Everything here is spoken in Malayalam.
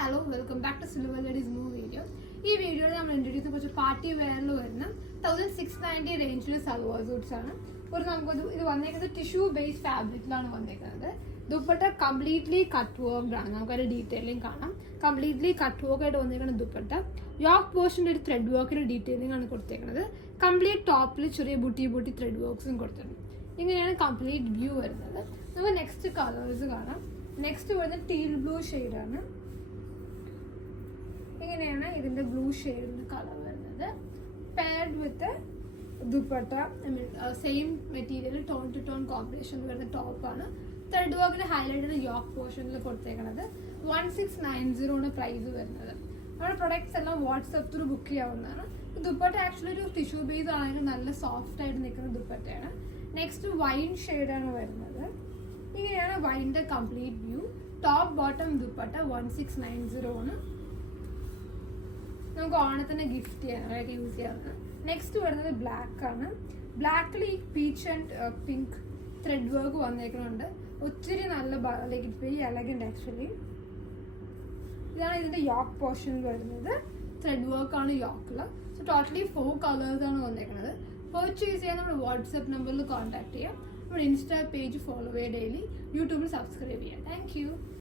Hello welcome back to silver ladies new video. ഈ വീഡിയോയിൽ നമ്മൾ ഇൻട്രൊഡ്യൂസ് ചെയ്യുന്ന കുറച്ച് പാർട്ടി വെയറിൽ വരുന്ന 1690 റേഞ്ചിൽ സൽവാർ സൂട്ട്സ് ആണ്. ഒരു നമുക്ക് ഇത് വന്നേക്കുന്നത് ടിഷ്യൂ ബേസ്ഡ് ഫാബ്രിക്കിലാണ് വന്നേക്കുന്നത്. ദുപ്പട്ട കംപ്ലീറ്റ്ലി കട്ട് വർക്ക്ഡ് ആണ്. നമുക്കതിന്റെ ഡീറ്റെയിലിംഗ് കാണാം. കംപ്ലീറ്റ്ലി കട്ട് വർക്ക് ആയിട്ട് വന്നേക്കുന്ന ദുപ്പട്ട യോക്ക് പോർഷൻ്റെ ഒരു ത്രെഡ് വർക്കിന്റെ ഡീറ്റെയിലിംഗ് ആണ് കൊടുത്തേക്കുന്നത്. കംപ്ലീറ്റ് ടോപ്പിൽ ചെറിയ ബൂട്ടി ത്രെഡ് വർക്ക്സും കൊടുത്തിട്ടുണ്ട്. ഇങ്ങനെയാണ് കംപ്ലീറ്റ് വ്യൂ വരുന്നത്. നമുക്ക് നെക്സ്റ്റ് കളേഴ്സ് കാണാം. നെക്സ്റ്റ് വരുന്നത് ടീൽ ബ്ലൂ ഷെയ്ഡാണ്. ഇങ്ങനെയാണ് ഇതിന്റെ ബ്ലൂ ഷെയ്ഡിന്റെ കളർ വരുന്നത്. Paired with dupatta, same material tone to tone combination വരുന്ന ടോപ്പാണ്. ത്രെഡ് വർക്കിന് ഹൈലൈറ്റ് ചെയ്ത് യോക്ക് പോർഷനിൽ കൊടുത്തേക്കുന്നത്. 1690 ആണ് പ്രൈസ് വരുന്നത്. നമ്മുടെ പ്രൊഡക്ട്സ് എല്ലാം വാട്സ്ആപ്പ് ത്രൂ ബുക്ക് ചെയ്യാവുന്നതാണ്. ദുപ്പട്ട ആക്ച്വലി ഒരു ടിഷ്യൂ ബേസ് ആണെങ്കിൽ നല്ല സോഫ്റ്റ് ആയിട്ട് നിൽക്കുന്ന ദുപ്പട്ടയാണ്. നെക്സ്റ്റ് വൈൻ ഷെയ്ഡാണ് വരുന്നത്. ഇങ്ങനെയാണ് വൈൻ്റെ complete view. Top bottom dupatta 1690 ആണ്. നമുക്ക് ഓണത്തിന് ഗിഫ്റ്റ് ചെയ്യാനായിട്ട് യൂസ് ചെയ്യാവുന്നത്. നെക്സ്റ്റ് വരുന്നത് ബ്ലാക്ക് ആണ്. ബ്ലാക്കിൽ ഈ peach and pink thread work വന്നേക്കുന്നുണ്ട്. ഒത്തിരി നല്ല like it's very elegant actually. ഇതാണ് ഇതിന്റെ യോക്ക് പോർഷൻ വരുന്നത്. ത്രെഡ് വർക്ക് ആണ് യോക്കിൽ. സോ ടോട്ടലി 4 കളേഴ്സ് ആണ് വന്നേക്കുന്നത്. പർച്ചേസ് ചെയ്യാൻ നമ്മുടെ വാട്സ്ആപ്പ് നമ്പറിൽ കോൺടാക്ട് ചെയ്യാം. നമ്മുടെ ഇൻസ്റ്റാ പേജ് ഫോളോ ചെയ്യുക, ഡെയിലി യൂട്യൂബിൽ സബ്സ്ക്രൈബ് ചെയ്യാം. Thank you.